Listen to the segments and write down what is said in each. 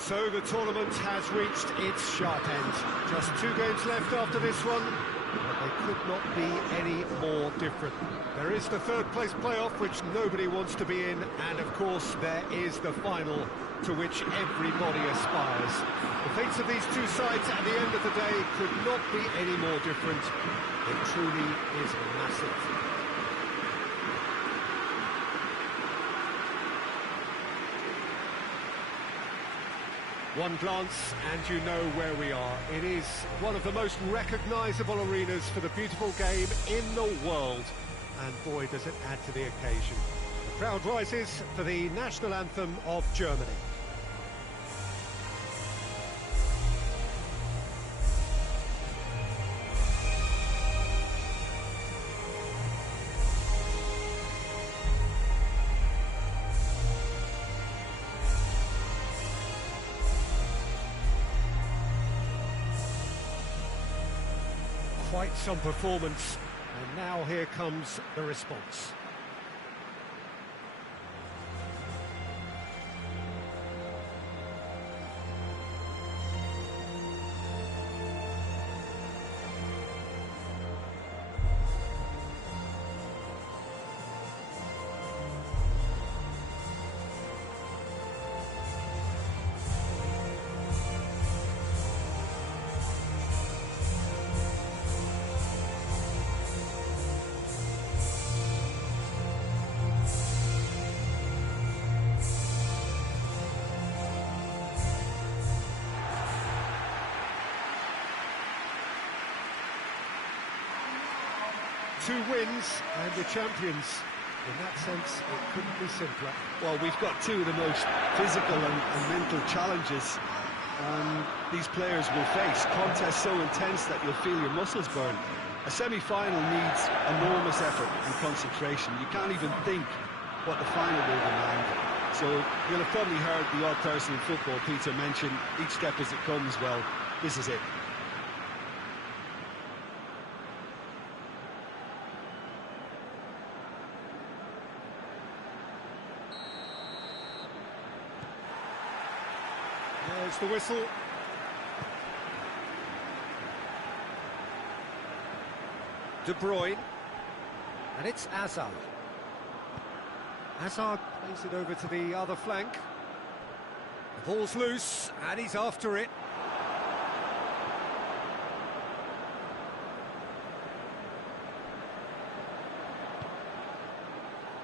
So the tournament has reached its sharp end. Just 2 games left after this one, but they could not be any more different. There is the third place playoff, which nobody wants to be in, and of course there is the final, to which everybody aspires. The fates of these two sides at the end of the day could not be any more different. It truly is massive. One glance and you know where we are. It is one of the most recognisable arenas for the beautiful game in the world. And boy, does it add to the occasion. The crowd rises for the national anthem of Germany. Quite some performance, and now here comes the response. Two wins and the champions. In that sense, it couldn't be simpler. Well, we've got two of the most physical and mental challenges these players will face. Contests so intense that you'll feel your muscles burn. A semi-final needs enormous effort and concentration. You can't even think what the final will demand. So you'll have probably heard the odd person in football, Peter, mention each step as it comes. Well, this is it. There's the whistle. De Bruyne. And it's Hazard. Hazard plays it over to the other flank. The ball's loose, and he's after it.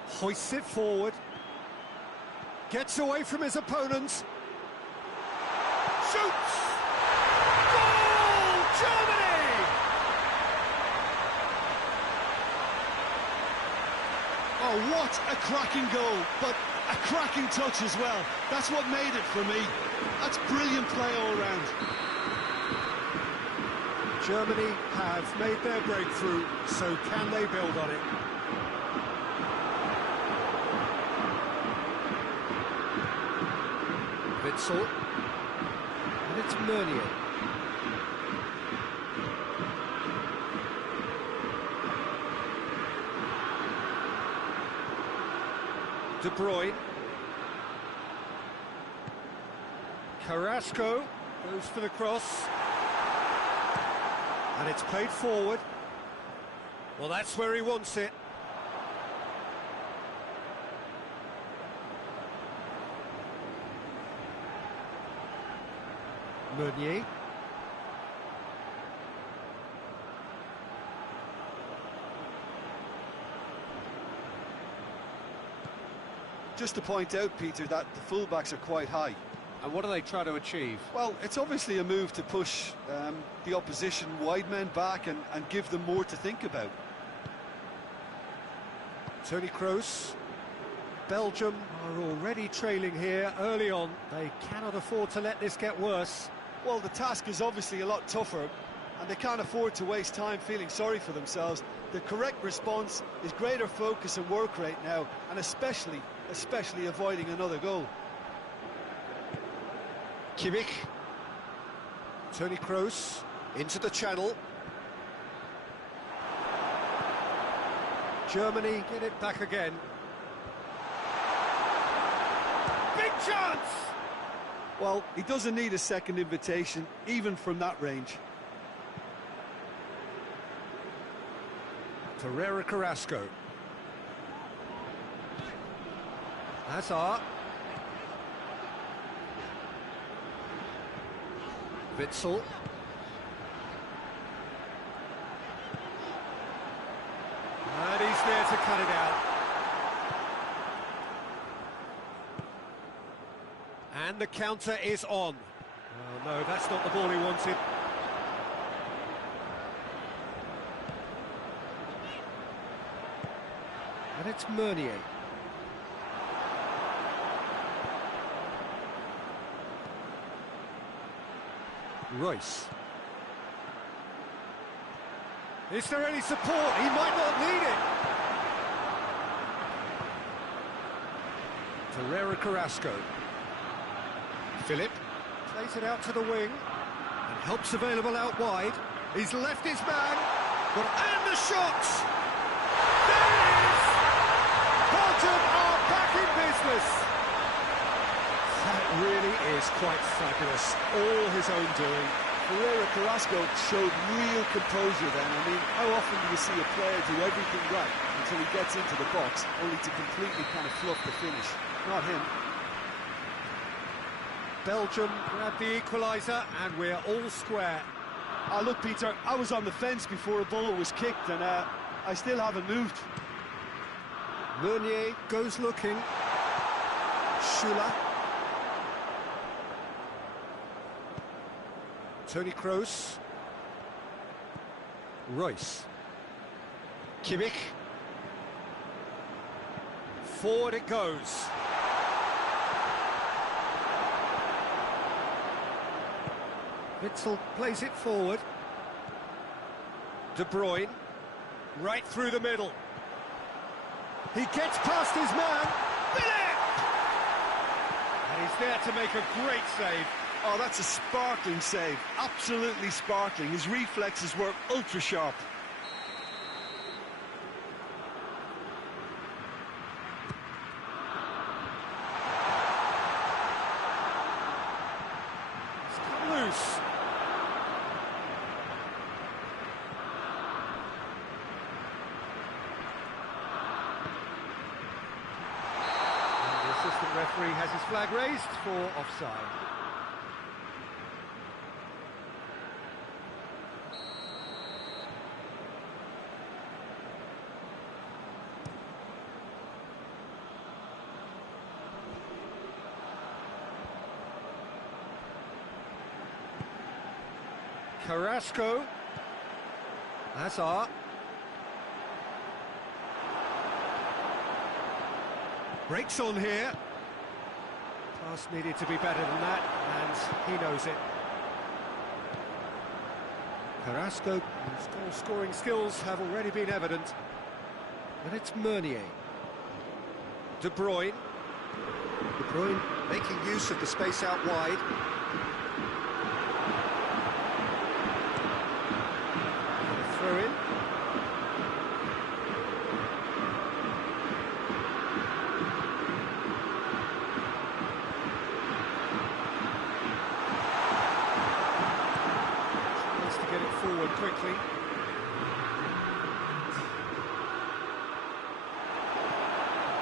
Hoists it forward. Gets away from his opponents. Shoots! Goal! Germany! Oh, what a cracking goal, but a cracking touch as well. That's what made it for me. That's brilliant play all round. Germany have made their breakthrough, so can they build on it? Witsel. And it's Meunier. De Bruyne. Carrasco goes for the cross. And it's played forward. Well, that's where he wants it. Meunier. Just to point out, Peter, that the fullbacks are quite high. And what do they try to achieve? Well, it's obviously a move to push the opposition wide men back and give them more to think about. Toni Kroos. Belgium are already trailing here early on. They cannot afford to let this get worse. Well, the task is obviously a lot tougher, and they can't afford to waste time feeling sorry for themselves. The correct response is greater focus and work rate now, and especially avoiding another goal. Kimmich. Toni Kroos into the channel. Germany get it back again. Big chance! Well, he doesn't need a second invitation, even from that range. Torreira Carrasco. Hazard. Witsel. And he's there to cut it out. And the counter is on. Oh, no, that's not the ball he wanted. And it's Meunier. Royce. Is there any support? He might not need it. Torreira Carrasco. Philip plays it out to the wing. And help's available out wide. He's left his man. And the shot! There it is! Bolton are back in business. That really is quite fabulous. All his own doing. Torreira Carrasco showed real composure then. I mean, how often do you see a player do everything right until he gets into the box, only to completely kind of fluff the finish? Not him. Belgium grabbed the equaliser, and we're all square. Look, Peter, I was on the fence before a ball was kicked, and I still haven't moved. Meunier goes looking. Schüller. Toni Kroos. Royce. Kimmich. Forward it goes. Witsel plays it forward. De Bruyne. Right through the middle. He gets past his man. Philip! And he's there to make a great save. Oh, that's a sparkling save. Absolutely sparkling. His reflexes were ultra sharp. It's come loose. And the assistant referee has his flag raised for offside. Carrasco. Hazard. Breaks on here. Pass needed to be better than that, and he knows it. Carrasco, whose scoring skills have already been evident. And it's Meunier. De Bruyne. De Bruyne making use of the space out wide. Throw in. Tries to get it forward quickly.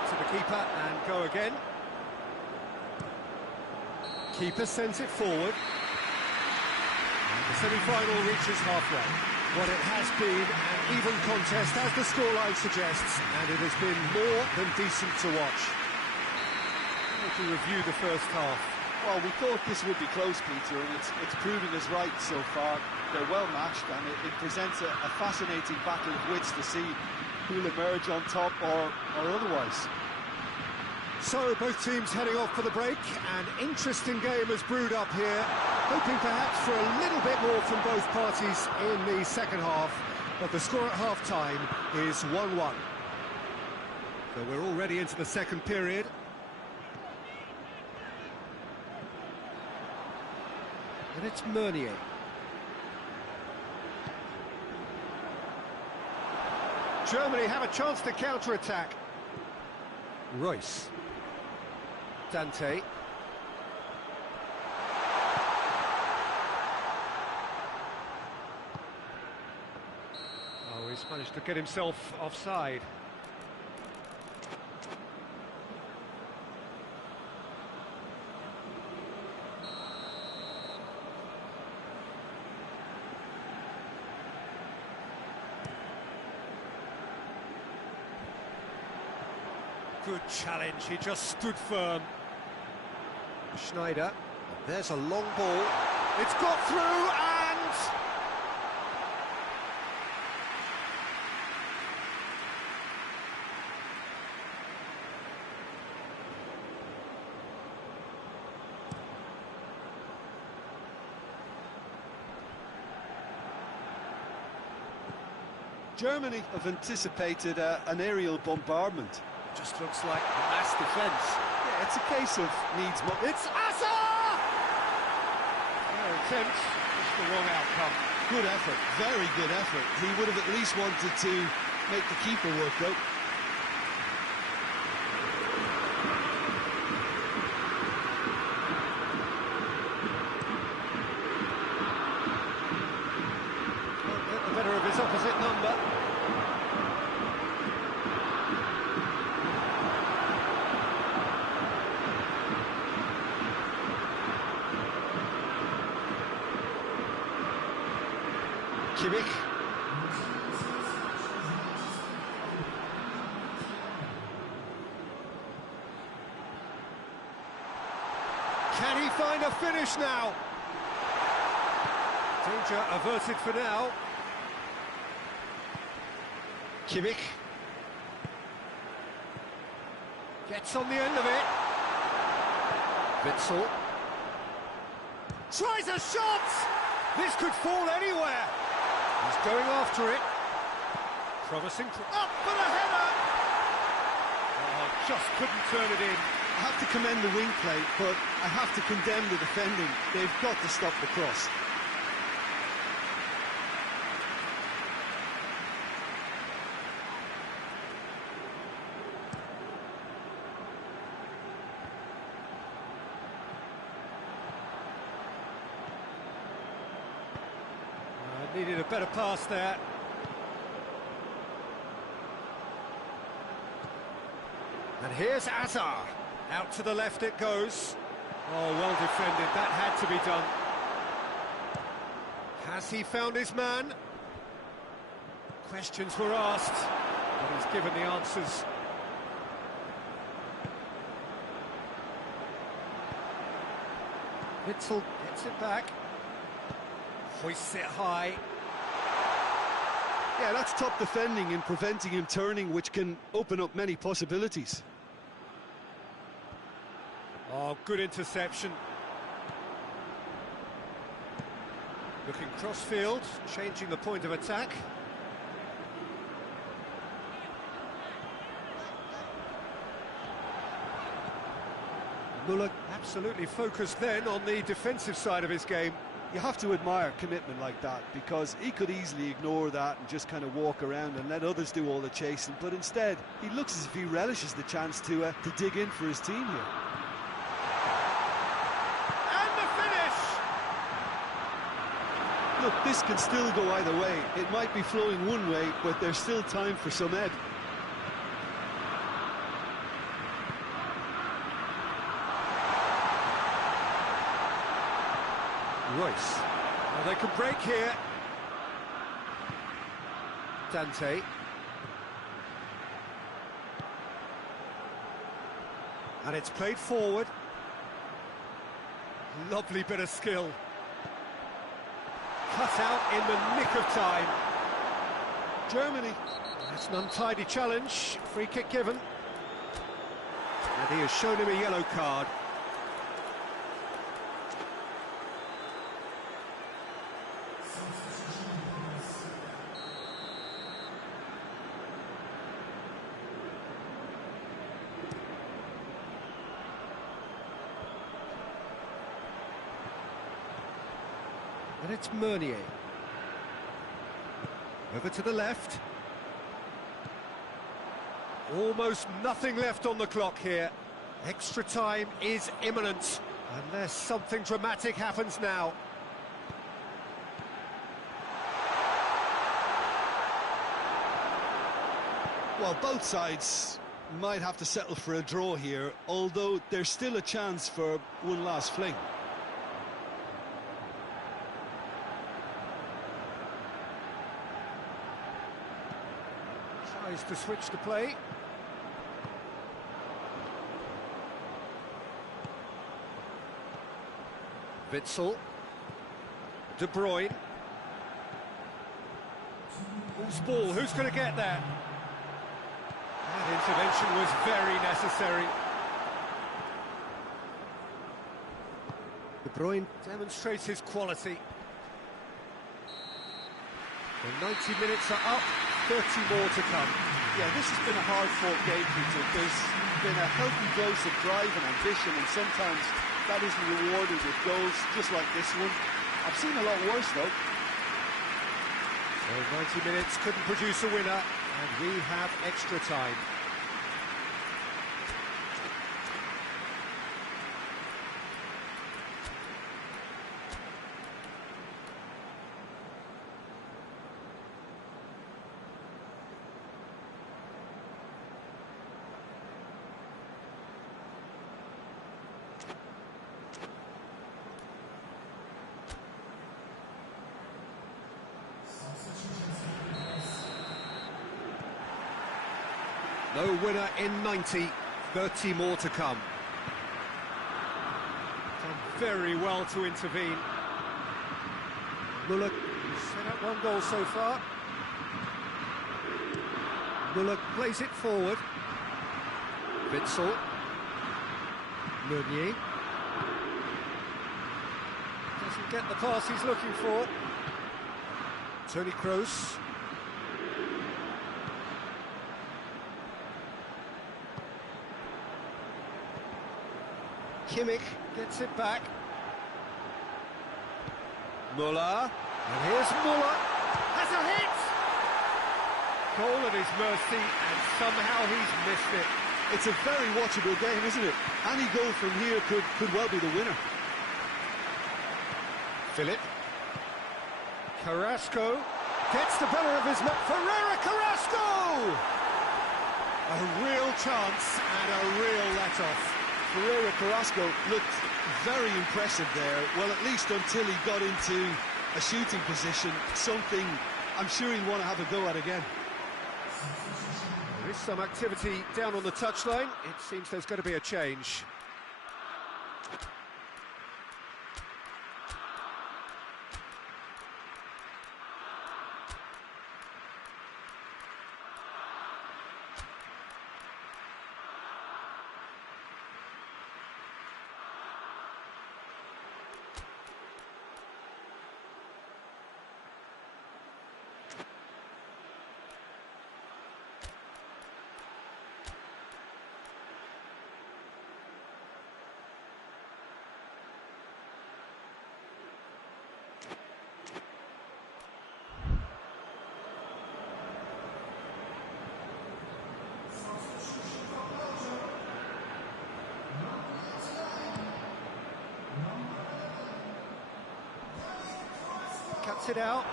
To the keeper and go again. Keeper sends it forward. The semi-final reaches halfway. What it has been an even contest, as the scoreline suggests, and it has been more than decent to watch. To review the first half. Well, we thought this would be close, Peter, and it's proving us right so far. They're well matched, and it presents a fascinating battle of wits to see who'll emerge on top or otherwise. So, both teams heading off for the break. An interesting game has brewed up here, hoping perhaps for a little bit more from both parties in the second half, but the score at half-time is 1-1. So we're already into the second period. And it's Meunier. Germany have a chance to counter-attack. Royce. Dante. Managed to get himself offside. Good challenge, he just stood firm. Schneider, there's a long ball. It's got through and... Germany have anticipated an aerial bombardment. Just looks like mass defence. Yeah, it's a case of needs... It's Azar! Fair attempt, just the wrong outcome. Good effort, very good effort. He would have at least wanted to make the keeper work, though. Get the better of his opposite number. Kimmich. Can he find a finish now? Danger averted for now. Kimmich. Gets on the end of it. Witzel. Tries a shot! This could fall anywhere. He's going after it. Promising. Up for the header! Oh, just couldn't turn it in. I have to commend the wing play, but I have to condemn the defending. They've got to stop the cross. Needed a better pass there. And here's Azar. Out to the left it goes. Oh, well defended. That had to be done. Has he found his man? Questions were asked, but he's given the answers. Witzel gets it back. Hoists it high. Yeah, that's top defending and preventing him turning, which can open up many possibilities. Oh, good interception. Looking cross-field, changing the point of attack. Muller absolutely focused then on the defensive side of his game. You have to admire commitment like that, because he could easily ignore that and just kind of walk around and let others do all the chasing, but instead he looks as if he relishes the chance to dig in for his team here. And the finish! Look, this can still go either way. It might be flowing one way, but there's still time for some ebb. Royce. Well, they can break here. Dante. And it's played forward. Lovely bit of skill. Cut out in the nick of time. Germany. That's an untidy challenge. Free kick given. And he has shown him a yellow card. And it's Meunier. Over to the left. Almost nothing left on the clock here. Extra time is imminent, unless something dramatic happens now. Well, both sides might have to settle for a draw here, although there's still a chance for one last fling. Tries to switch the play. Witsel. De Bruyne. Whose ball? Who's going to get there? That intervention was very necessary. De Bruyne demonstrates his quality. The 90 minutes are up, 30 more to come. Yeah, this has been a hard-fought game, Peter. There's been a healthy dose of drive and ambition, and sometimes that isn't rewarded with goals, just like this one. I've seen a lot worse, though. So 90 minutes couldn't produce a winner, and we have extra time. No winner in 90, 30 more to come. Done very well to intervene. Muller set up one goal so far. Muller plays it forward. Witsel. Meunier. Doesn't get the pass he's looking for. Toni Kroos. Kimmich gets it back. Muller. And here's Muller. Has a hit! Goal at his mercy, and somehow he's missed it. It's a very watchable game, isn't it? Any goal from here could well be the winner. Philip. Carrasco gets the better of his man. Ferreira Carrasco! A real chance and a real let-off. Ferreira Carrasco looked very impressive there, well, at least until he got into a shooting position, something I'm sure he'll want to have a go at again. There is some activity down on the touchline. It seems there's going to be a change. Cuts it out.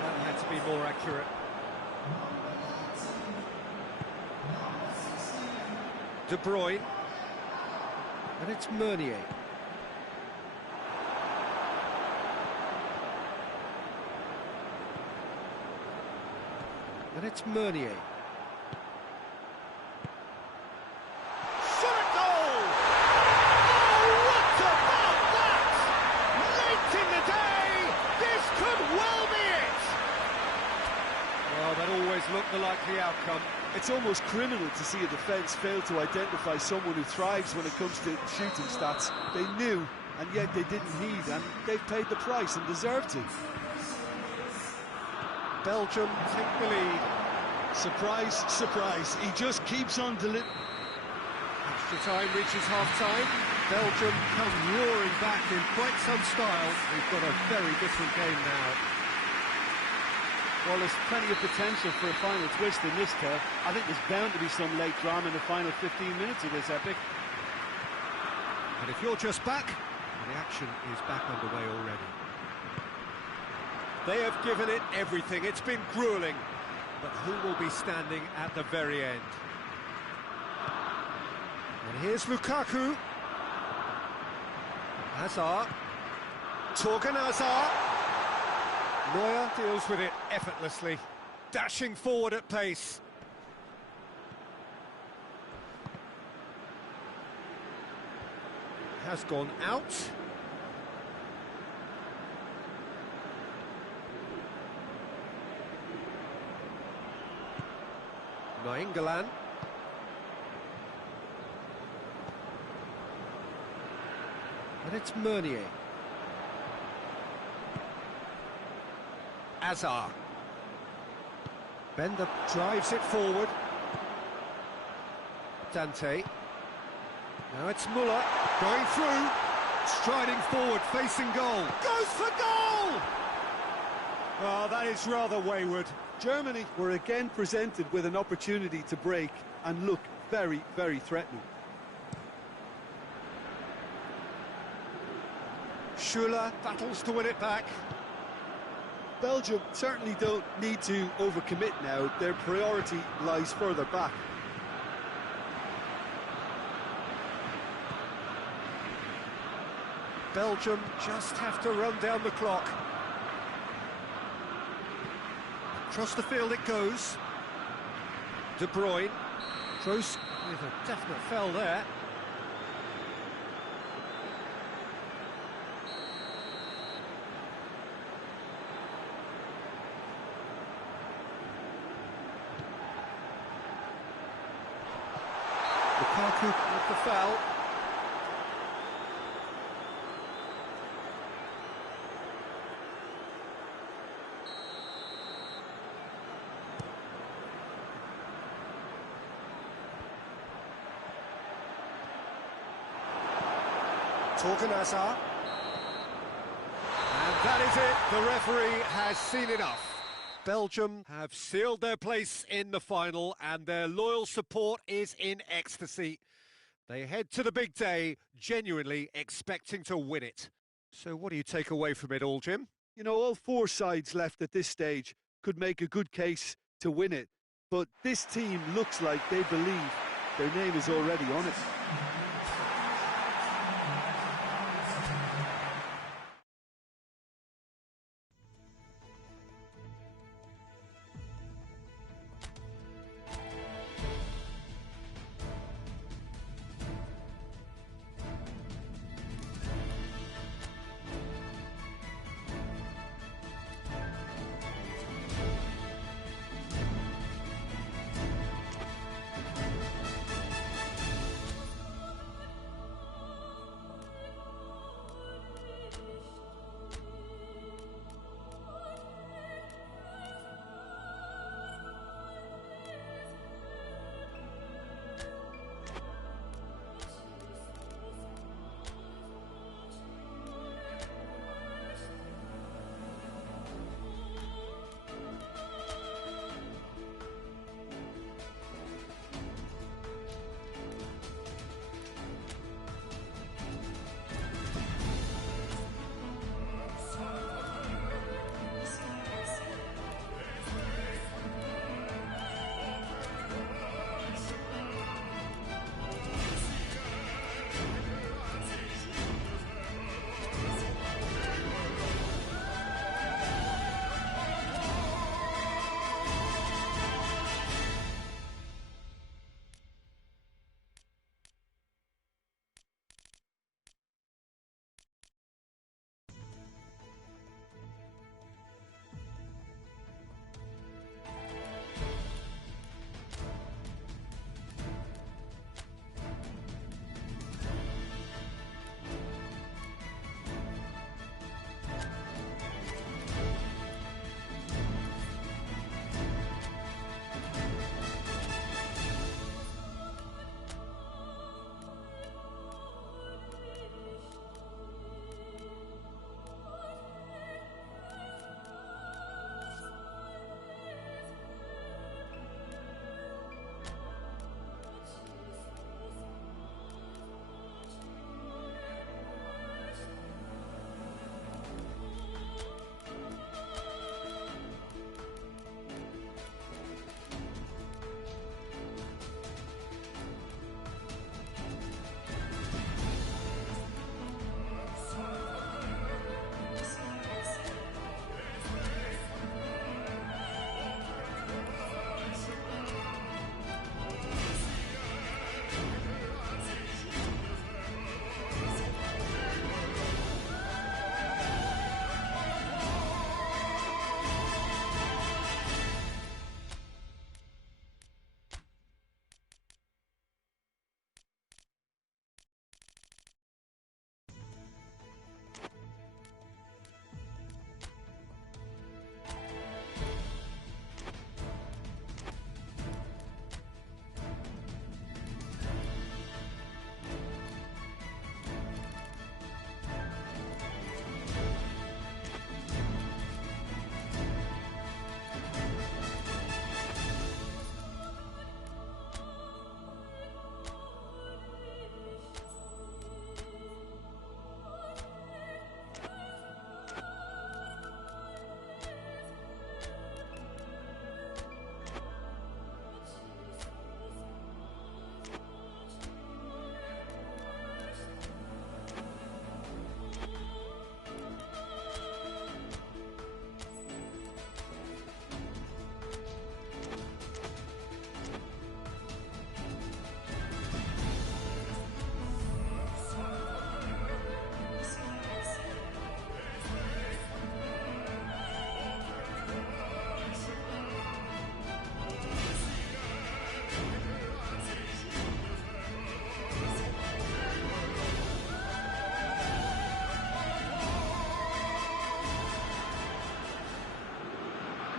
That had to be more accurate. De Bruyne. And it's Meunier. And it's Meunier. That always looked the likely outcome. It's almost criminal to see a defence fail to identify someone who thrives when it comes to shooting stats. They knew, and yet they didn't heed, and they've paid the price and deserve to. Belgium take the lead. Surprise, surprise, he just keeps on delivering. Extra time reaches half-time. Belgium come roaring back in quite some style. We've got a very different game now. Well, there's plenty of potential for a final twist in this turf. I think there's bound to be some late drama in the final 15 minutes of this epic. And if you're just back, the action is back underway already. They have given it everything. It's been gruelling. but who will be standing at the very end? And here's Lukaku. Hazard. Torgan Hazard. Neuer deals with it effortlessly, dashing forward at pace. Has gone out. Nainggolan. And it's Meunier. Hazard. Bender drives it forward. Dante. Now it's Muller, going through, striding forward, facing goal. Goes for goal! Oh, that is rather wayward. Germany were again presented with an opportunity to break and look very, very threatening. Schüller battles to win it back. Belgium certainly don't need to overcommit now. Their priority lies further back. Belgium just have to run down the clock. Across the field it goes. De Bruyne. Kroos with a definite foul there. Lukaku with the foul. Torgan Hazard. And that is it. The referee has seen enough. Belgium have sealed their place in the final and their loyal support is in ecstasy. They head to the big day, genuinely expecting to win it. So what do you take away from it all, Jim? You know, all four sides left at this stage could make a good case to win it. But this team looks like they believe their name is already on it.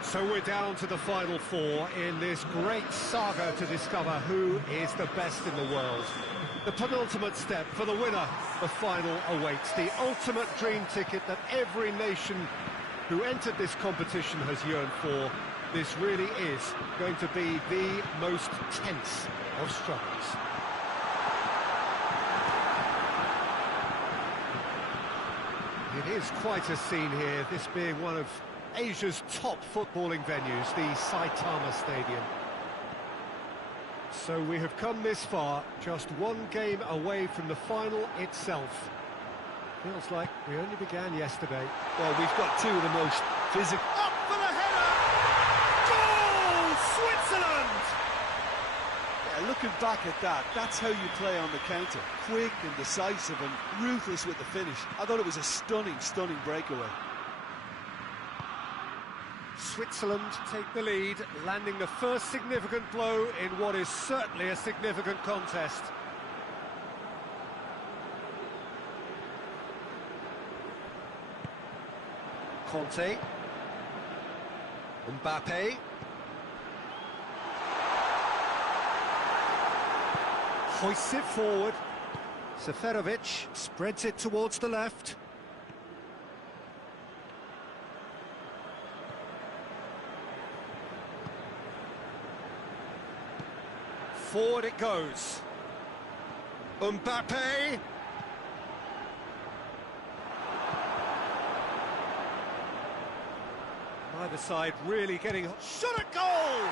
So we're down to the final four in this great saga to discover who is the best in the world. The penultimate step for the winner, the final awaits. The ultimate dream ticket that every nation who entered this competition has yearned for. This really is going to be the most tense of struggles. It is quite a scene here, this being one of Asia's top footballing venues, the Saitama Stadium. So we have come this far, just one game away from the final itself. Feels like we only began yesterday. Well, we've got two of the most physical... Up for the header! Goal! Switzerland! Yeah, looking back at that, that's how you play on the counter. Quick and decisive and ruthless with the finish. I thought it was a stunning, stunning breakaway. Switzerland take the lead, landing the first significant blow in what is certainly a significant contest. Conte. Mbappe. Hoists it forward. Seferovic spreads it towards the left. Forward it goes. Mbappe. Either side really getting... Shot at goal!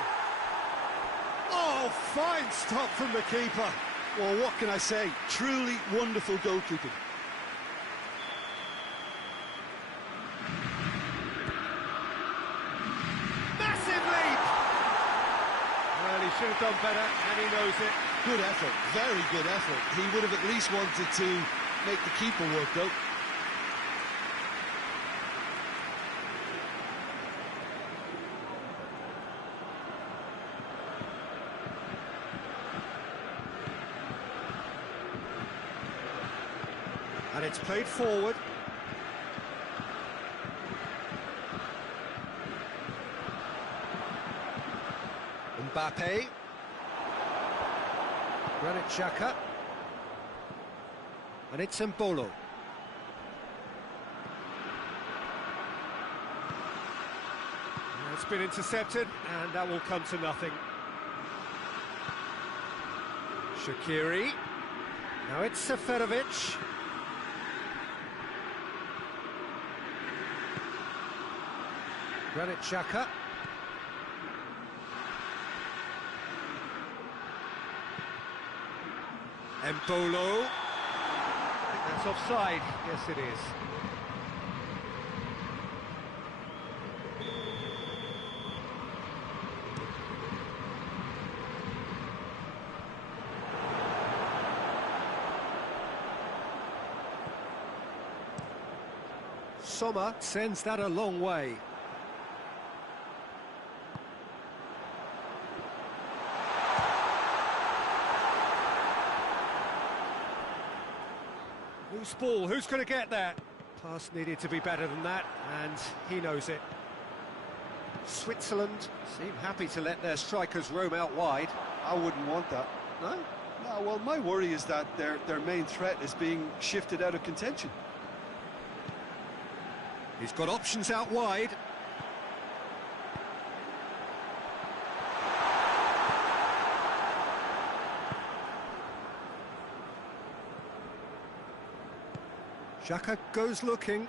Oh, fine stop from the keeper. Well, what can I say? Truly wonderful goalkeeping. Massive leap! Well, he should have done better, and he knows it. Good effort, very good effort. He would have at least wanted to make the keeper work, though. And it's played forward. Mbappe. Granit Xhaka. And it's Mbolo. It's been intercepted, and that will come to nothing. Shaqiri. Now it's Seferovic. Granit Xhaka. Mbolo. I think that's offside. Yes, it is. Sommer sends that a long way. Loose ball, who's going to get that? Pass needed to be better than that, and he knows it. Switzerland seem happy to let their strikers roam out wide. I wouldn't want that. No? No, well, my worry is that their main threat is being shifted out of contention. He's got options out wide. Xhaka goes looking.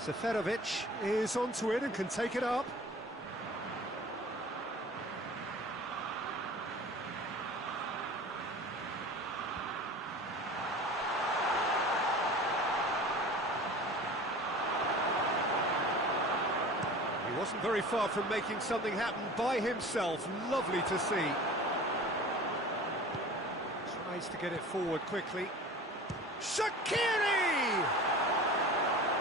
Seferovic is onto it and can take it up. He wasn't very far from making something happen by himself. Lovely to see. Tries to get it forward quickly. Shaqiri!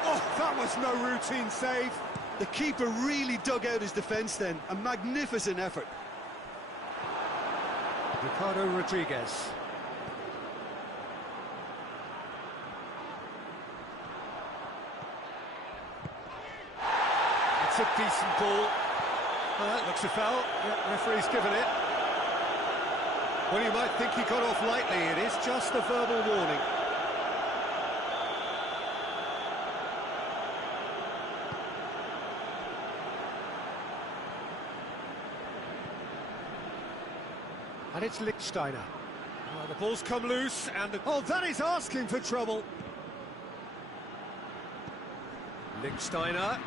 Oh, that was no routine save. The keeper really dug out his defence then. A magnificent effort. Ricardo Rodriguez. a decent ball. That looks a foul. Yeah, referee's given it. Well, you might think he got off lightly. It is just a verbal warning. And it's Lichtsteiner. The ball's come loose, and oh, that is asking for trouble. Lichtsteiner.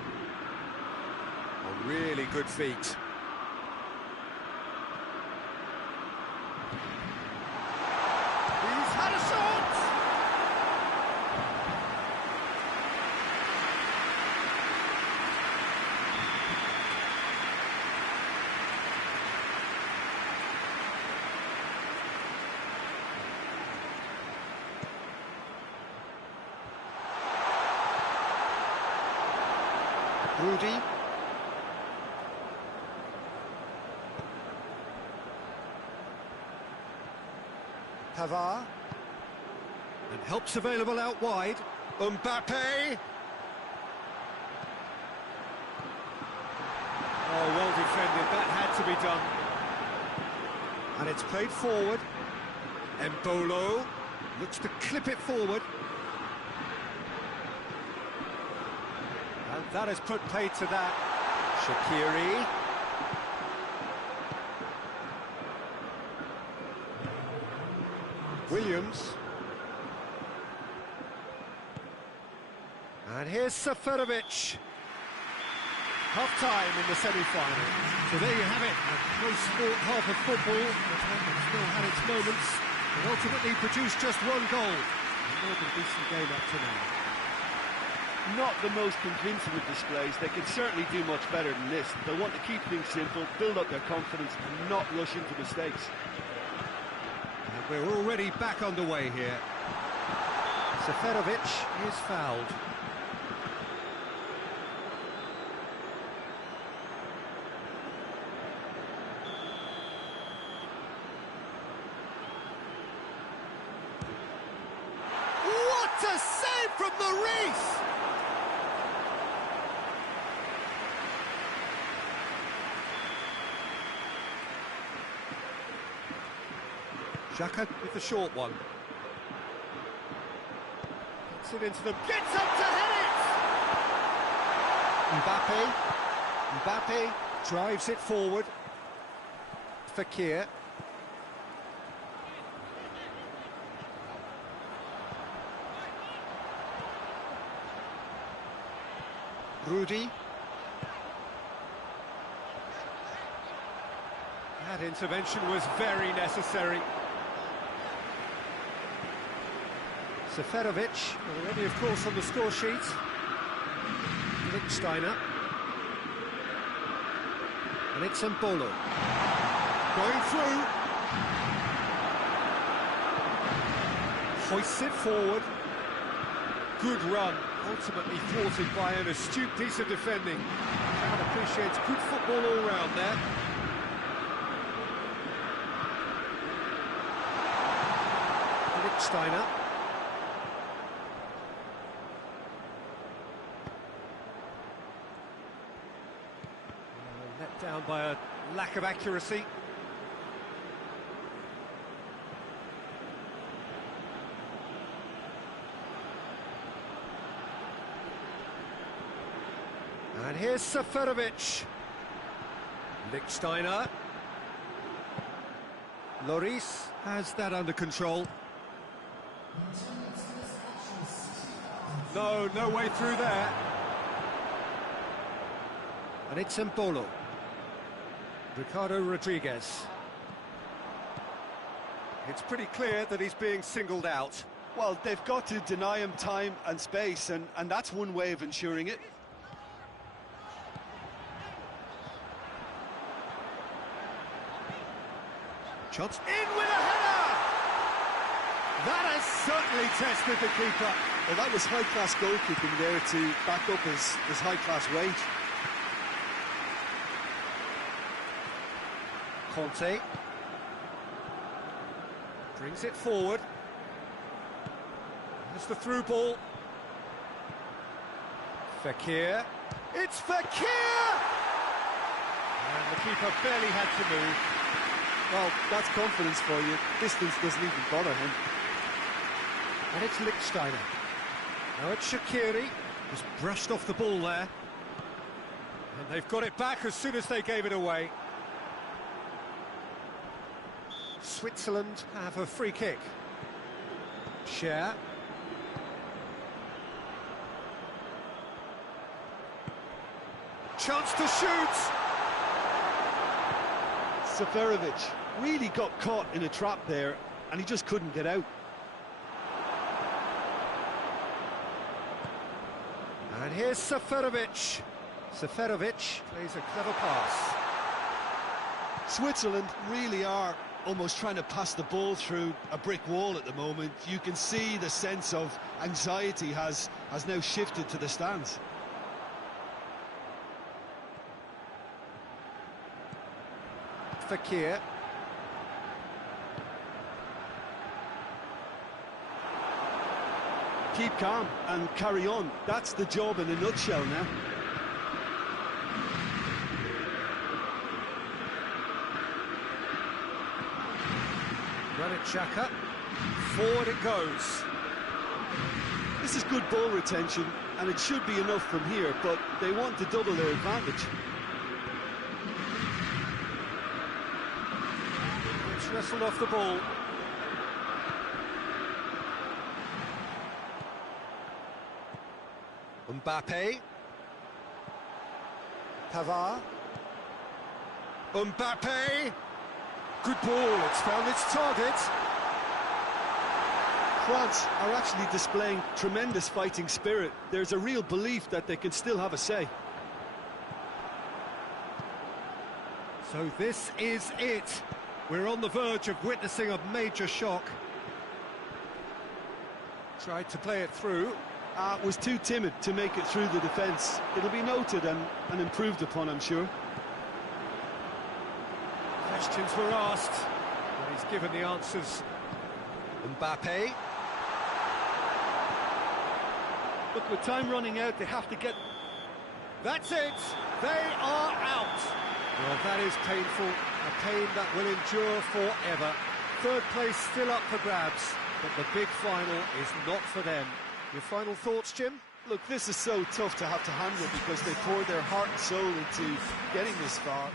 A really good feat. He's had a shot! Rudy. Pavard. And help's available out wide. Mbappe. Oh, well defended. That had to be done. And it's played forward. Embolo looks to clip it forward. And that has put paid to that. Shaqiri. Williams. And here's Seferovic. Half-time in the semi-final. So there you have it, a close sport half of football, but it's still had its moments, and ultimately produced just one goal. More than a decent game up to now. Not the most convincing of displays. They can certainly do much better than this. They'll want to keep things simple, build up their confidence, and not rush into mistakes. And we're already back underway here. Seferovic is fouled. What a save from Maurice! Xhaka with the short one. Gets it into them. Gets up to head it! Mbappe drives it forward. Fekir. Rudy. That intervention was very necessary. Seferovic, already of course on the score sheet. Lichtsteiner. And it's Embolo. Going through. Hoists it forward. Good run, ultimately thwarted by an astute piece of defending. And appreciates good football all round there. Lichtsteiner. Let down by a lack of accuracy. And here's Seferovic. Lichtsteiner. Lloris has that under control. No way through there. And it's Embolo. Ricardo Rodriguez. It's pretty clear that he's being singled out. Well, they've got to deny him time and space, and that's one way of ensuring it. Shots in with a header! That has certainly tested the keeper. Well, that was high-class goalkeeping there to back up his high-class wage. Conte brings it forward. There's the through ball. Fekir. It's Fekir! And the keeper barely had to move. Well, that's confidence for you. Distance doesn't even bother him. And it's Lichtsteiner. Now it's Shaqiri. Just brushed off the ball there. And they've got it back as soon as they gave it away. Switzerland have a free kick. Cher. Chance to shoot! Seferovic really got caught in a trap there, and he just couldn't get out. And here's Seferovic. Seferovic plays a clever pass. Switzerland really are almost trying to pass the ball through a brick wall at the moment. You can see the sense of anxiety has now shifted to the stands. Fekir. Keep calm and carry on. That's the job in a nutshell now. Granit Xhaka. Forward it goes. This is good ball retention, and it should be enough from here, but they want to double their advantage. It's wrestled off the ball. Mbappe. Pavard. Mbappe. Good ball, it's found its target. France are actually displaying tremendous fighting spirit. There's a real belief that they can still have a say. So this is it. We're on the verge of witnessing a major shock. Tried to play it through. Was too timid to make it through the defence. It'll be noted and improved upon, I'm sure. Questions were asked, and he's given the answers. Mbappe. Look, with time running out, they have to get... That's it! They are out! Well, that is painful, a pain that will endure forever. Third place still up for grabs, but the big final is not for them. Your final thoughts, Jim? Look, this is so tough to have to handle because they poured their heart and soul into getting this far.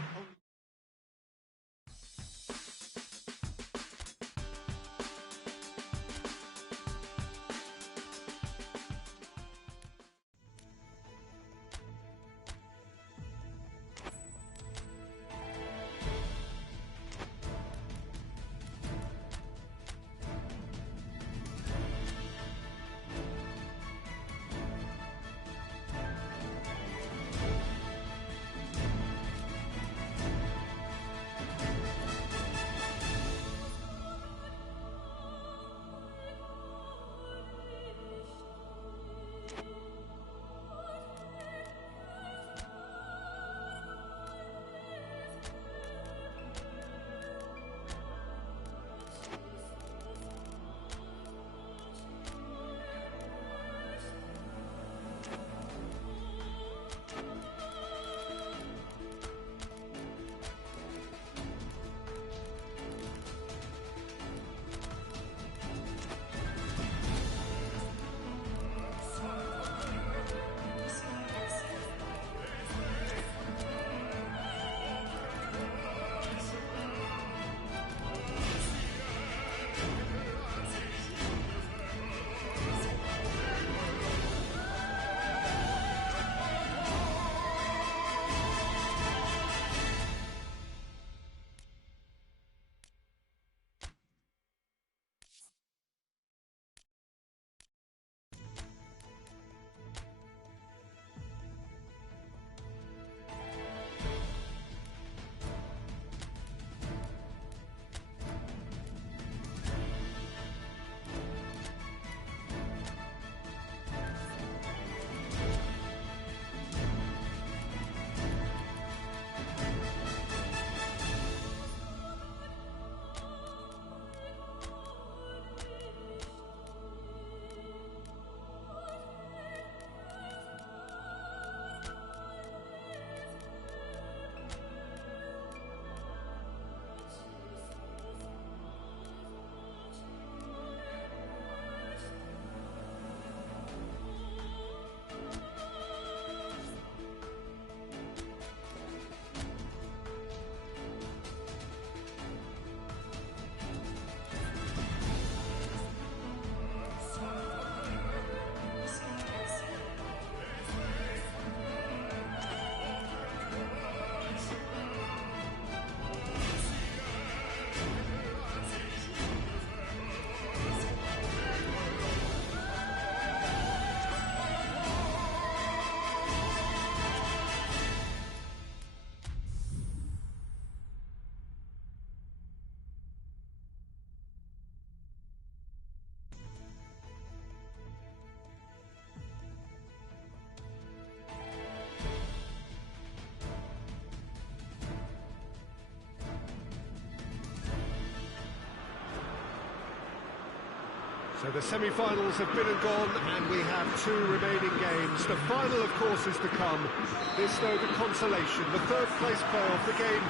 So the semi-finals have been and gone, and we have two remaining games. The final, of course, is to come. This, though, the consolation, the third-place playoff, the game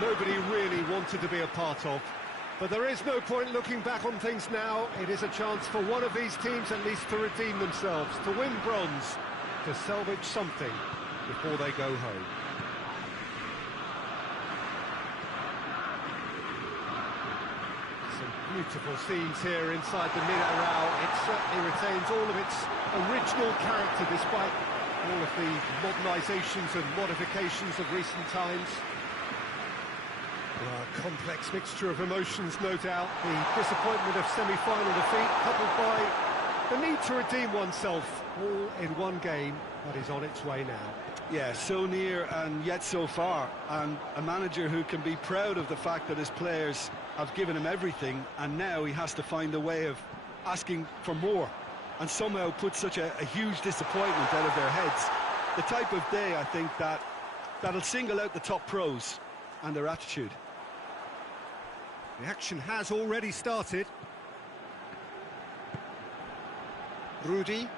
nobody really wanted to be a part of. But there is no point looking back on things now. It is a chance for one of these teams at least to redeem themselves, to win bronze, to salvage something before they go home. Beautiful scenes here inside the Minarao. It certainly retains all of its original character despite all of the modernisations and modifications of recent times. Well, a complex mixture of emotions, no doubt. The disappointment of semi-final defeat coupled by the need to redeem oneself, all in one game that is on its way now. Yeah, so near and yet so far, and a manager who can be proud of the fact that his players have given him everything, and now he has to find a way of asking for more, and somehow put such a huge disappointment out of their heads. The type of day, I think, that'll single out the top pros and their attitude. The action has already started. Rudy.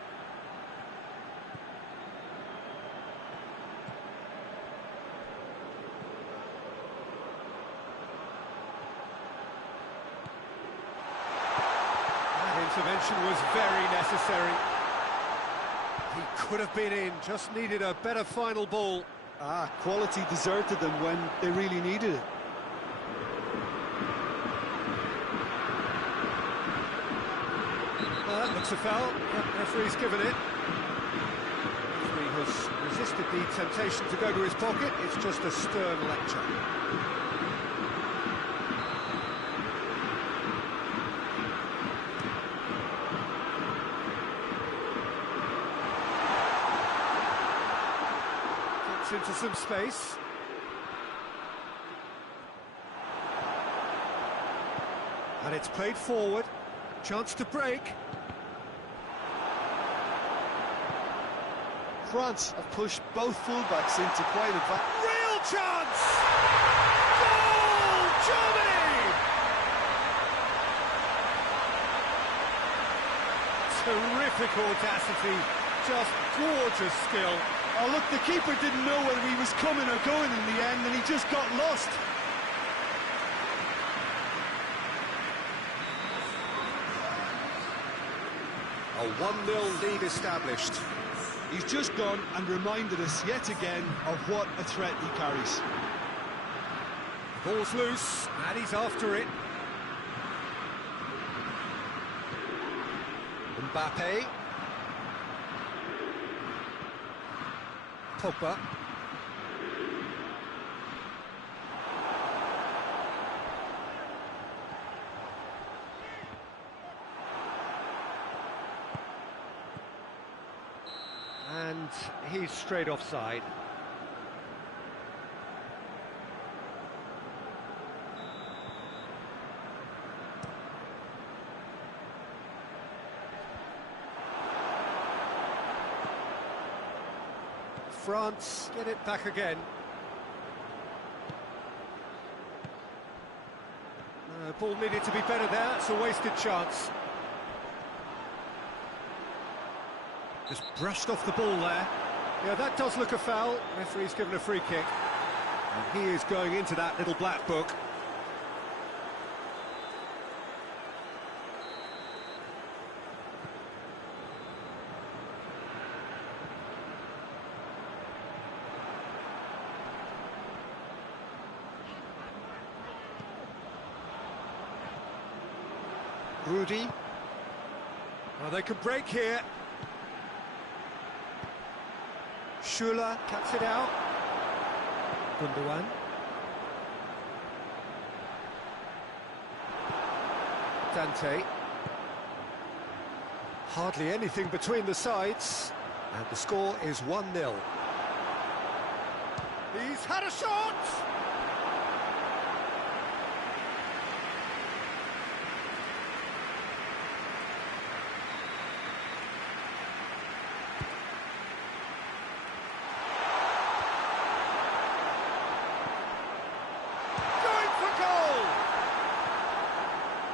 Intervention was very necessary. He could have been in, just needed a better final ball. Quality deserted them when they really needed it. That looks a foul. The referee's given it. The referee has resisted the temptation to go to his pocket. It's just a stern lecture. Into some space. And it's played forward. Chance to break. France have pushed both fullbacks into quite a... Real chance! Goal! Germany! Terrific audacity. Just gorgeous skill. Oh, look, the keeper didn't know whether he was coming or going in the end, and he just got lost. A 1-0 lead established. He's just gone and reminded us yet again of what a threat he carries. Ball's loose, and he's after it. Mbappe. Copa. And he's straight offside. France get it back again. Ball needed to be better there, it's a wasted chance. Just brushed off the ball there. Yeah, that does look a foul. Referee's given a free kick. And he is going into that little black book. Rudy. Well, they could break here. Schüller cuts it out. Gundogan. Dante. Hardly anything between the sides. And the score is 1-0. He's had a shot!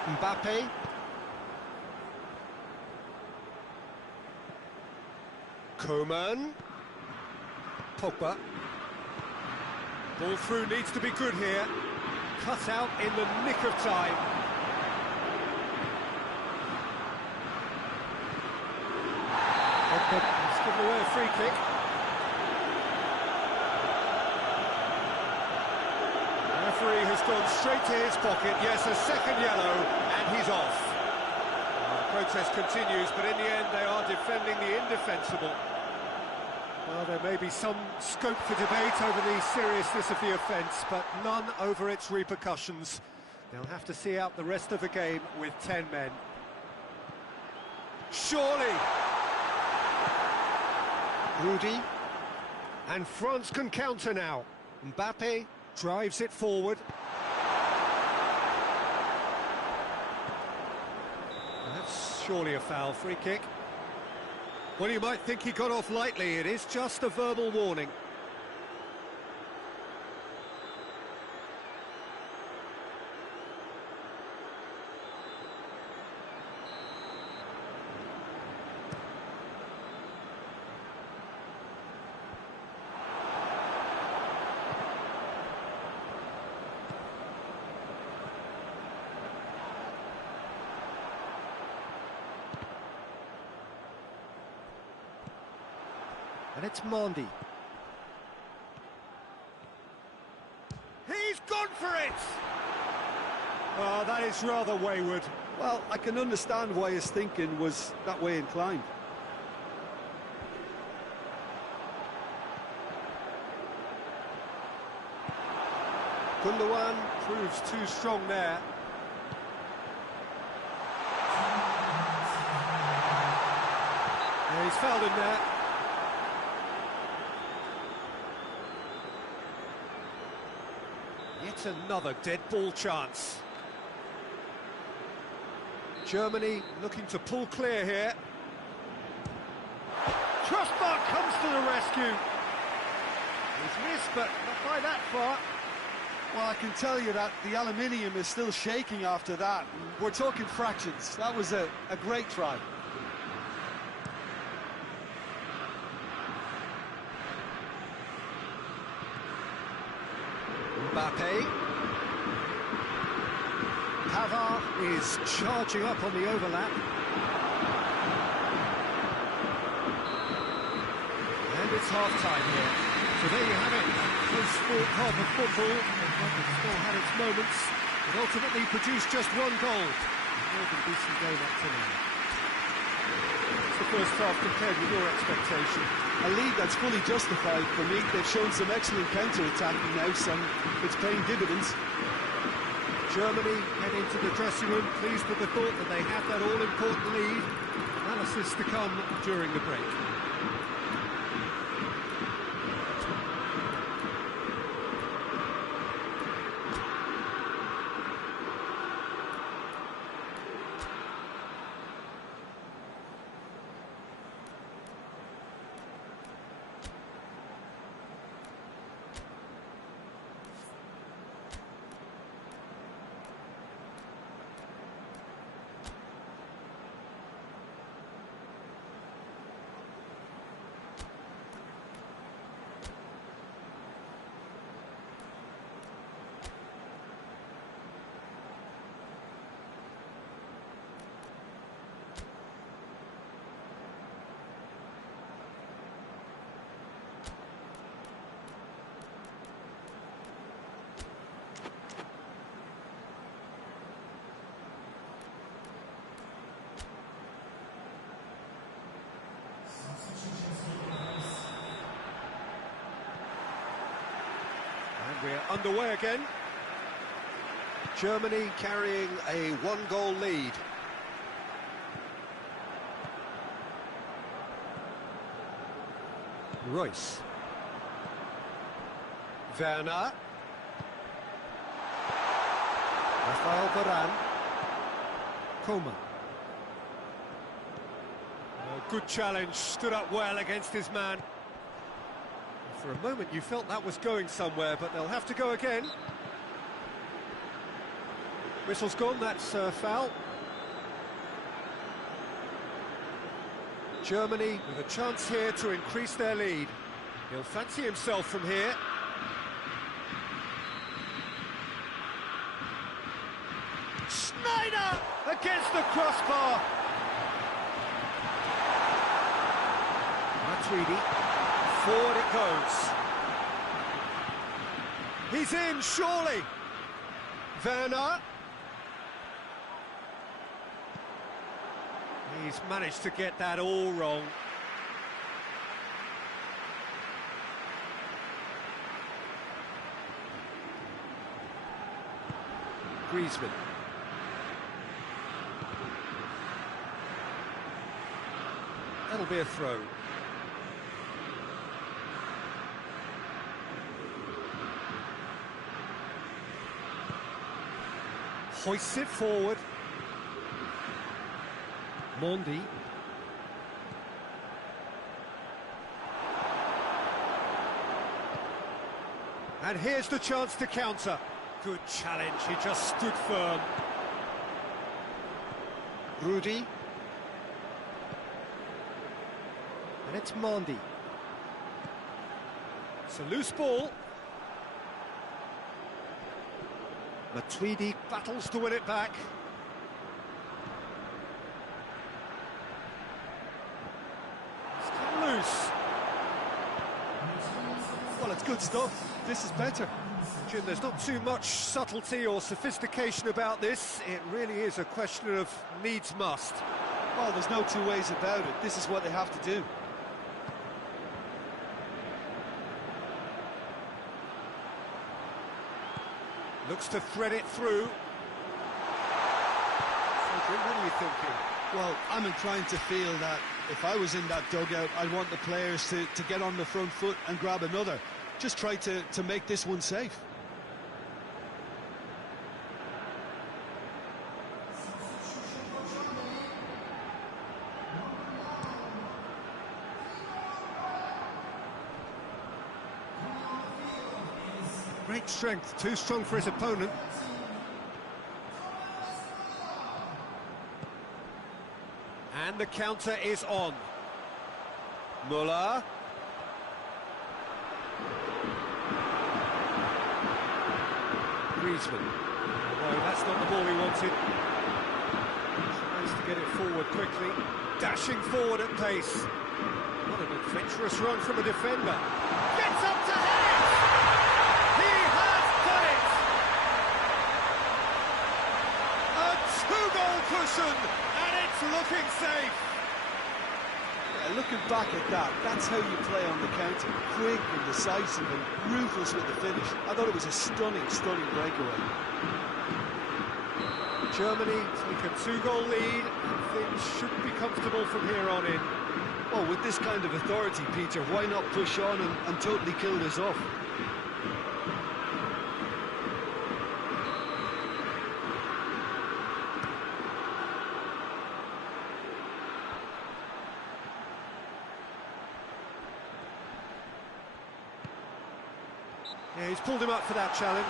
Mbappe. Coman. Pogba. Ball through needs to be good here. Cut out in the nick of time. Pogba has given away a free kick. The referee has gone straight to his pocket. Yes, a second yellow, and he's off. The protest continues, but in the end they are defending the indefensible. Well, there may be some scope for debate over the seriousness of the offence, but none over its repercussions. They'll have to see out the rest of the game with 10 men. Surely! Rudy. And France can counter now. Mbappe drives it forward. That's surely a foul. Free kick. Well, you might think he got off lightly. It is just a verbal warning. And it's Mundo. He's gone for it! Oh, that is rather wayward. Well, I can understand why his thinking was that way inclined. Gundogan proves too strong there. Yeah, he's fouled him there. Yet another dead ball chance. Germany looking to pull clear here. Trustmark comes to the rescue. He's missed, but not by that far. Well, I can tell you that the aluminium is still shaking after that. We're talking fractions. That was a great try. Mbappe. Pavard is charging up on the overlap. And it's half-time here. So there you have it. Full sport half of football. It still had its moments. It ultimately produced just one goal. More than decent game up to now. It's the first half compared with your expectation. A lead that's fully justified for me. They've shown some excellent counter-attacking now, and it's paying dividends. Germany head into the dressing room, pleased with the thought that they have that all-important lead. Analysis to come during the break. We're underway again. Germany carrying a one-goal lead. Royce. Werner. Rafael Varane. Coman. A good challenge, stood up well against his man. For a moment you felt that was going somewhere, but they'll have to go again. Whistle's gone, that's foul. Germany with a chance here to increase their lead. He'll fancy himself from here. Schneider against the crossbar. Matuidi, forward it goes. He's in, surely. Werner. He's managed to get that all wrong. Griezmann. That'll be a throw. Hoists it forward. Mundo. And here's the chance to counter. Good challenge, he just stood firm. Rudy. And it's Mundo. It's a loose ball. Matuidi battles to win it back. It's come loose. Well, it's good stuff. This is better. Jim, there's not too much subtlety or sophistication about this. It really is a question of needs must. Well, there's no two ways about it. This is what they have to do. Looks to thread it through. Cedric, what are you thinking? Well, I'm inclined to feel that if I was in that dugout, I'd want the players to get on the front foot and grab another. Just try to make this one safe. Great strength, too strong for his opponent. And the counter is on. Müller. Griezmann. No, that's not the ball he wanted. Tries to get it forward quickly. Dashing forward at pace. What an adventurous run from a defender. Gets up to head! He has done it! A two-goal cushion, and it's looking safe. Yeah, looking back at that, that's how you play on the counter. Quick and decisive and ruthless with the finish. I thought it was a stunning, stunning breakaway. Germany take a two-goal lead, and things should be comfortable from here on in. Well, with this kind of authority, Peter, why not push on and totally kill this off? Yeah, he's pulled him up for that challenge.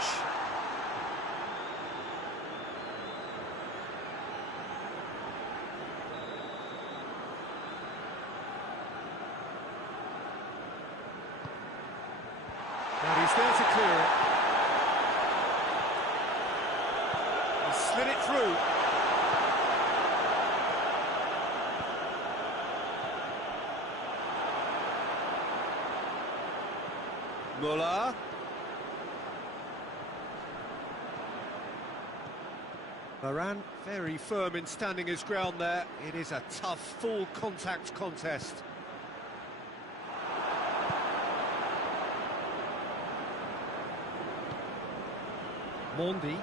And he's there to clear it. He slid it through. Müller. Varane very firm in standing his ground there. It is a tough, full contact contest. Mundo.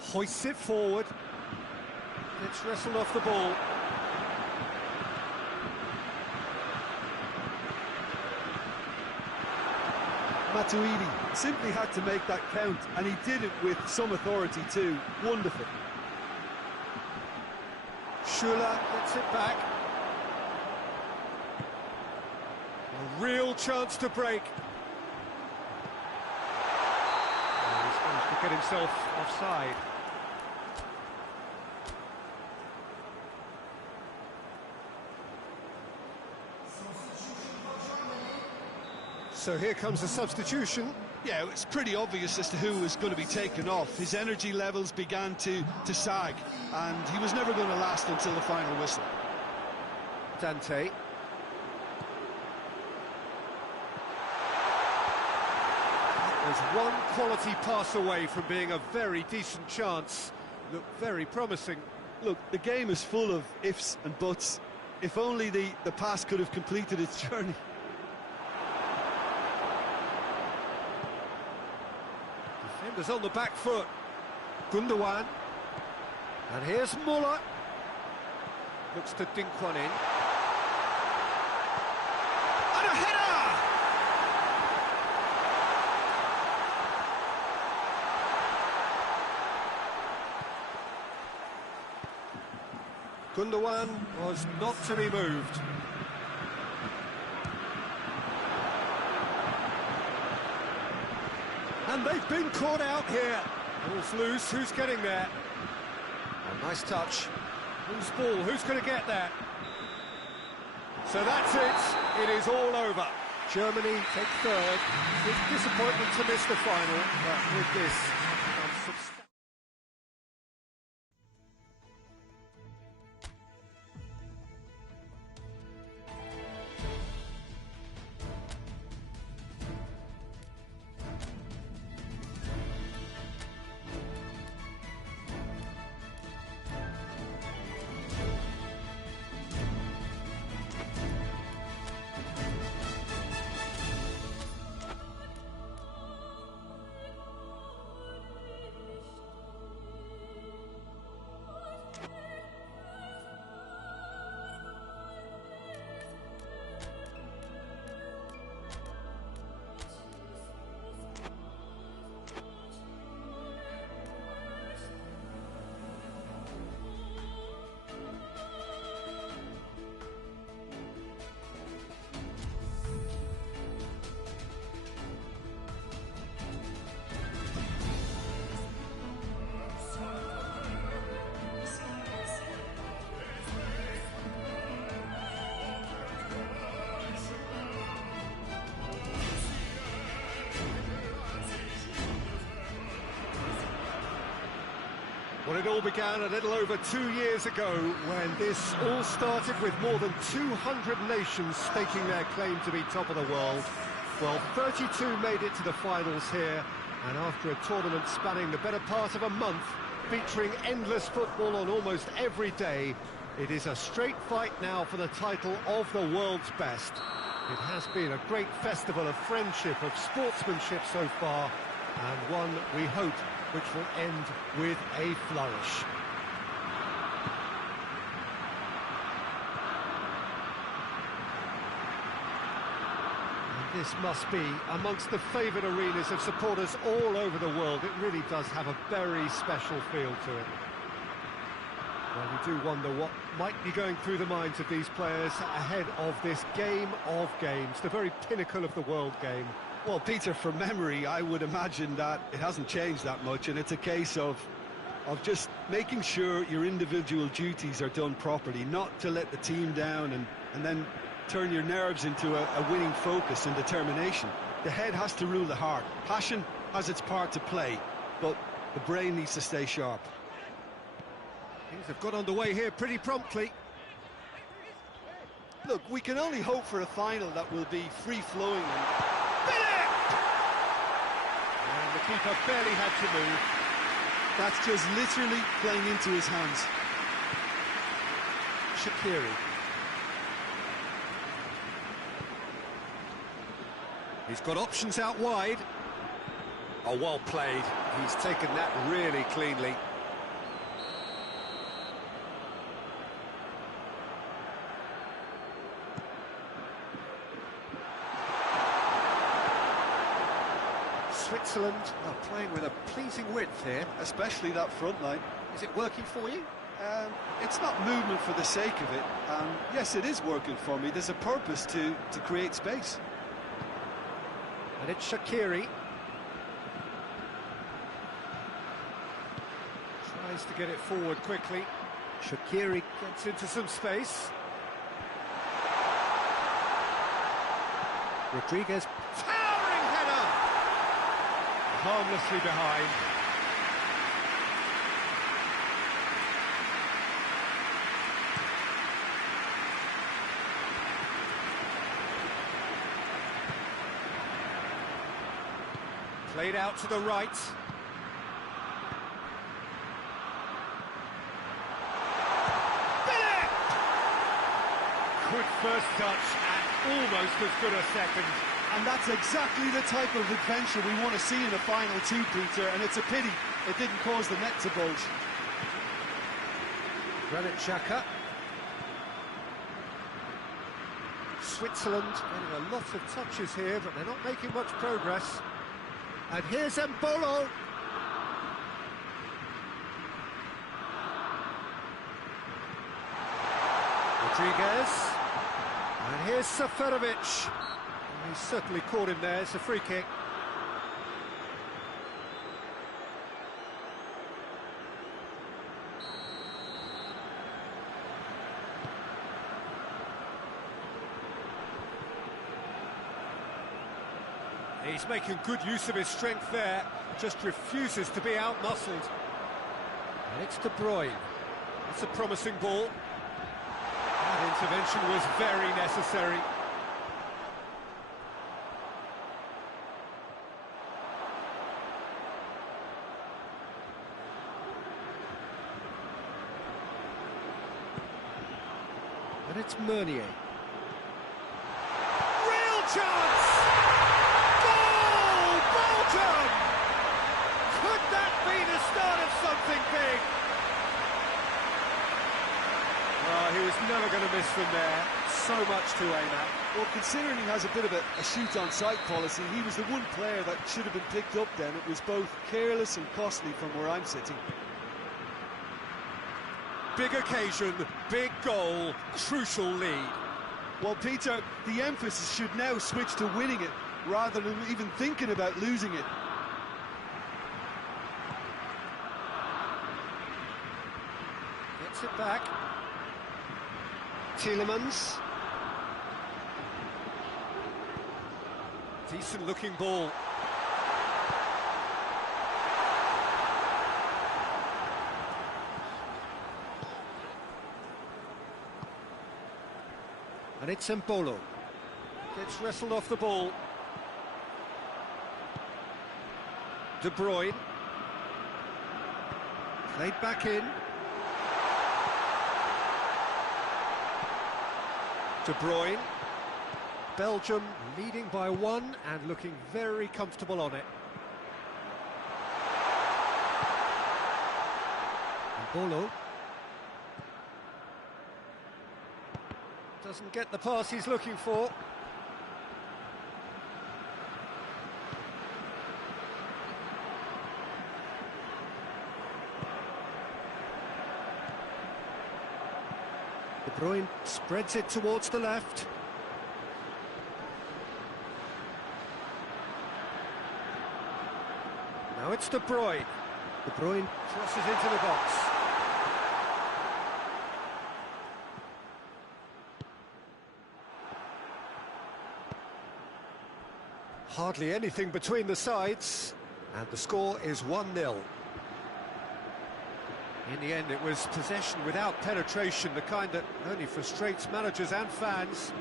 Hoists it forward. It's wrestled off the ball. Matuidi simply had to make that count, and he did it with some authority too. Wonderful. Schuller gets it back. A real chance to break. Oh, he's managed to not get himself offside. So here comes the substitution. Yeah, it's pretty obvious as to who was going to be taken off. His energy levels began to sag, and he was never going to last until the final whistle. Dante. There's one quality pass away from being a very decent chance. Looked very promising. Look, the game is full of ifs and buts. If only the pass could have completed its journey. Defenders on the back foot. Gundogan. And here's Muller. Looks to dink one in. And a header! Gundogan was not to be moved. And they've been caught out here. Ball's loose, who's getting there? Oh, nice touch. Whose ball, who's going to get there? So that's it, it is all over. Germany take third. It's disappointment to miss the final, but with this comes substantial. Well, it all began a little over 2 years ago when this all started with more than 200 nations staking their claim to be top of the world. Well, 32 made it to the finals here, and after a tournament spanning the better part of a month, featuring endless football on almost every day, it is a straight fight now for the title of the world's best. It has been a great festival of friendship, of sportsmanship so far, and one, we hope, which will end with a flourish. And this must be amongst the favoured arenas of supporters all over the world. It really does have a very special feel to it. Well, we do wonder what might be going through the minds of these players ahead of this game of games, the very pinnacle of the world game. Well, Peter, from memory, I would imagine that it hasn't changed that much, and it's a case of just making sure your individual duties are done properly, not to let the team down and then turn your nerves into a winning focus and determination. The head has to rule the heart. Passion has its part to play, but the brain needs to stay sharp. Things have got underway here pretty promptly. Look, we can only hope for a final that will be free-flowing and... And the keeper barely had to move. That's just literally playing into his hands. Shaqiri. He's got options out wide. Oh, well played. He's taken that really cleanly. Switzerland are playing with a pleasing width here. Especially that front line. Is it working for you? It's not movement for the sake of it. Yes, it is working for me. There's a purpose to create space. And it's Shaqiri. Tries to get it forward quickly. Shaqiri gets into some space. Rodriguez, towering header! Harmlessly behind. Played out to the right. Good first touch and almost as good a second. And that's exactly the type of adventure we want to see in the final two, Peter, and it's a pity it didn't cause the net to bulge. Granit Xhaka. Switzerland getting a lot of touches here, but they're not making much progress. And here's Embolo. Rodriguez. And here's Seferovic. He's certainly caught him there. It's a free kick. He's making good use of his strength there, just refuses to be out-muscled. And it's De Bruyne. It's a promising ball. That intervention was very necessary. And it's Meunier. Real chance! Goal! Bolton! Could that be the start of something big? Oh, he was never going to miss from there. So much to aim at. Well, considering he has a bit of a shoot-on-sight policy, he was the one player that should have been picked up then. It was both careless and costly from where I'm sitting. Big occasion, big goal, crucial lead. Well, Peter, the emphasis should now switch to winning it, rather than even thinking about losing it. Gets it back. Tielemans. Decent looking ball. And it's Embolo. Gets wrestled off the ball. De Bruyne. Played back in. De Bruyne. Belgium leading by one and looking very comfortable on it. Embolo. Doesn't get the pass he's looking for. De Bruyne spreads it towards the left. Now it's De Bruyne. De Bruyne crosses into the box. Hardly anything between the sides, and the score is 1-0. In the end, it was possession without penetration, the kind that only frustrates managers and fans.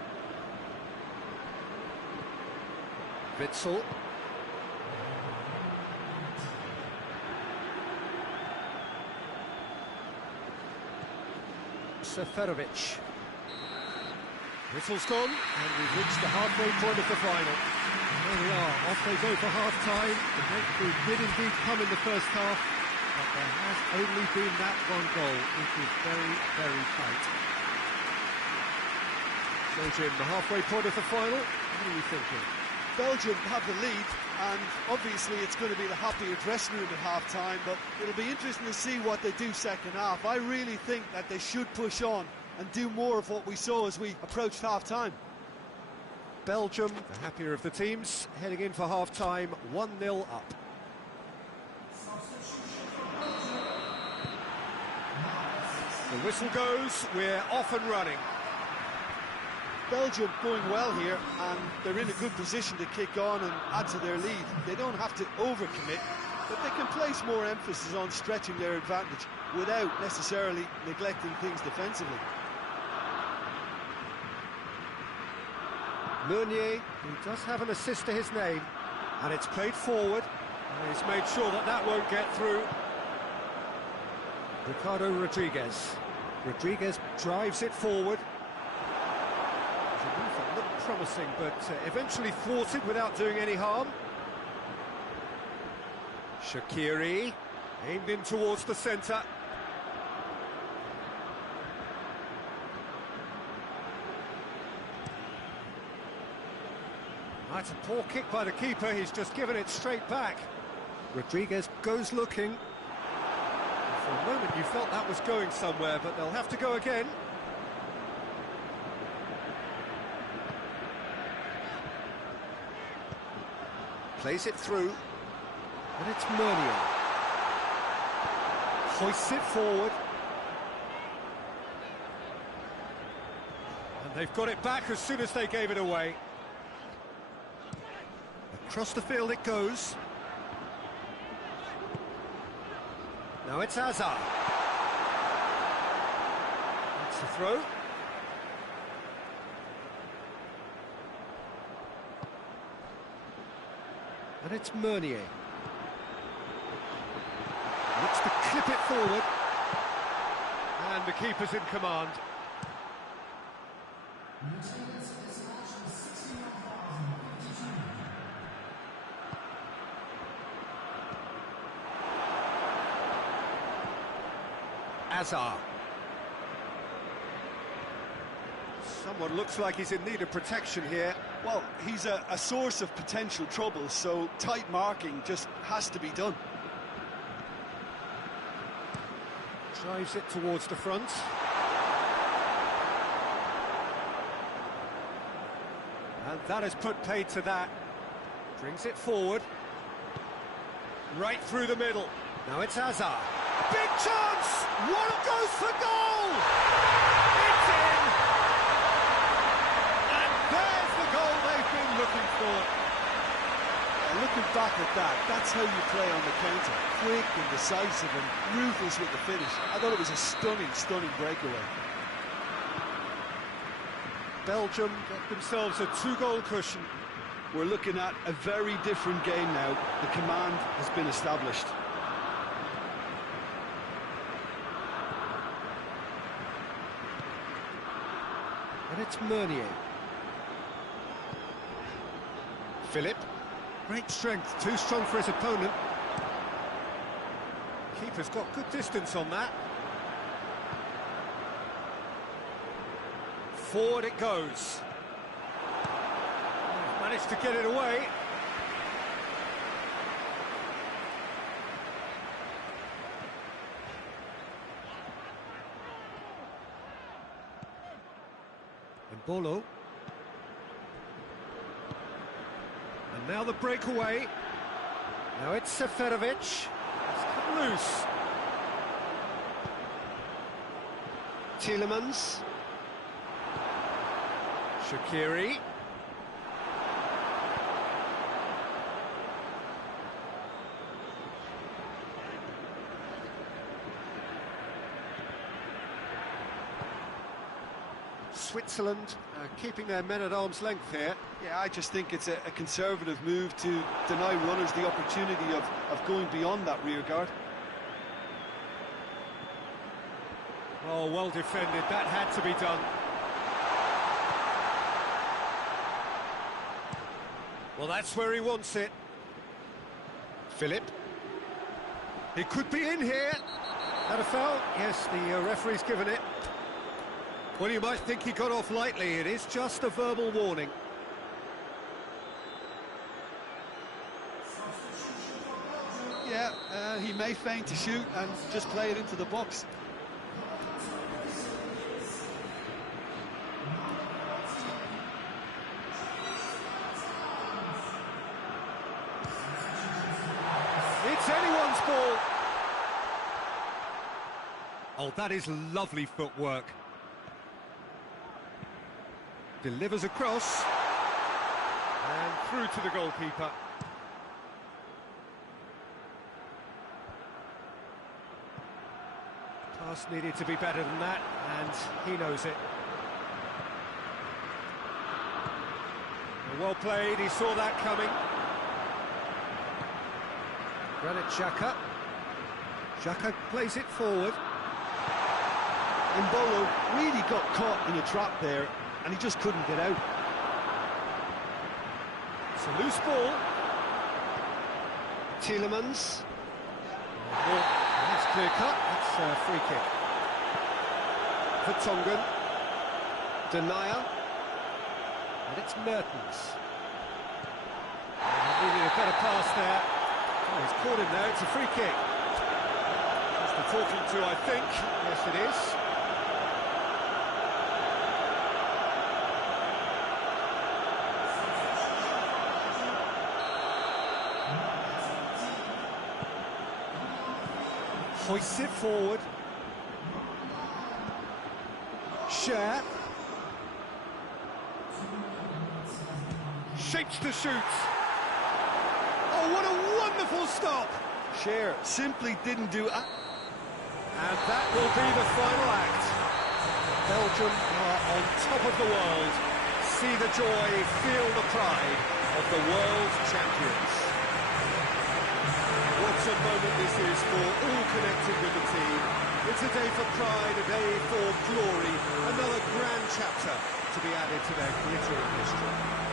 Witsel. Seferovic. Whistle's gone, and we've reached the halfway point of the final. There we are, off they go for half-time. The breakthrough did indeed come in the first half, but there has only been that one goal. It is very, very tight. So, Jim, the halfway point of the final, what are you thinking? Belgium have the lead, and obviously it's going to be the happier dressing room at half-time, but it'll be interesting to see what they do second half. I really think that they should push on and do more of what we saw as we approached half-time. Belgium, the happier of the teams, heading in for half-time, 1-0 up. The whistle goes, we're off and running. Belgium going well here, and they're in a good position to kick on and add to their lead. They don't have to overcommit, but they can place more emphasis on stretching their advantage without necessarily neglecting things defensively. Meunier, who does have an assist to his name, and it's played forward, and he's made sure that that won't get through. Ricardo Rodriguez. Rodriguez drives it forward. The move that looked promising, but eventually thwarted without doing any harm. Shaqiri, aimed in towards the centre. That's a poor kick by the keeper, he's just given it straight back. Rodriguez goes looking. For a moment you felt that was going somewhere, but they'll have to go again. Plays it through, and it's Meunier. Hoists it forward. And they've got it back as soon as they gave it away. Across the field it goes. Now it's Hazard. That's the throw. And it's Meunier. Looks to clip it forward. And the keeper's in command. Hazard. Someone looks like he's in need of protection here. Well, he's a source of potential trouble, so tight marking just has to be done. Drives it towards the front. And that has put paid to that. Brings it forward. Right through the middle. Now it's Hazard. Big chance! One goes for goal! It's in! And there's the goal they've been looking for. Looking back at that, that's how you play on the counter. Quick and decisive and ruthless with the finish. I thought it was a stunning, stunning breakaway. Belgium get themselves a 2-goal cushion. We're looking at a very different game now. The command has been established. And it's Meunier. Philip. Great strength, too strong for his opponent. Keeper's got good distance on that. Forward it goes. Managed to get it away. And Bolo. And now the breakaway. Now it's Seferovic. It's come loose. Tielemans. Shaqiri. Switzerland keeping their men at arm's length here. Yeah, I just think it's a conservative move to deny runners the opportunity of going beyond that rear guard. Oh, well defended. That had to be done. Well, that's where he wants it. Philip. He could be in here. That a foul? Yes, the referee's given it. Well, you might think he got off lightly. It is just a verbal warning. Yeah, he may feign to shoot and just play it into the box. It's anyone's ball. Oh, that is lovely footwork. Delivers across. And through to the goalkeeper. Pass needed to be better than that, and he knows it. Well played, he saw that coming. Granit Xhaka. Xhaka plays it forward. Mbolo really got caught in a trap there, and he just couldn't get out. It's a loose ball. Tielemans. That's clear cut, that's a free kick. Vertonghen. Denier. And it's Mertens. Needed a better pass there. Oh, he's caught him there, it's a free kick. That's the talking to, I think. Yes, it is. Hoists it forward. Share. Shapes to shoot. Oh, what a wonderful stop! Share simply didn't do... And that will be the final act. Belgium are on top of the world. See the joy, feel the pride of the world champions. What a moment this is for all connected with the team. It's a day for pride, a day for glory, another grand chapter to be added to their glittering history.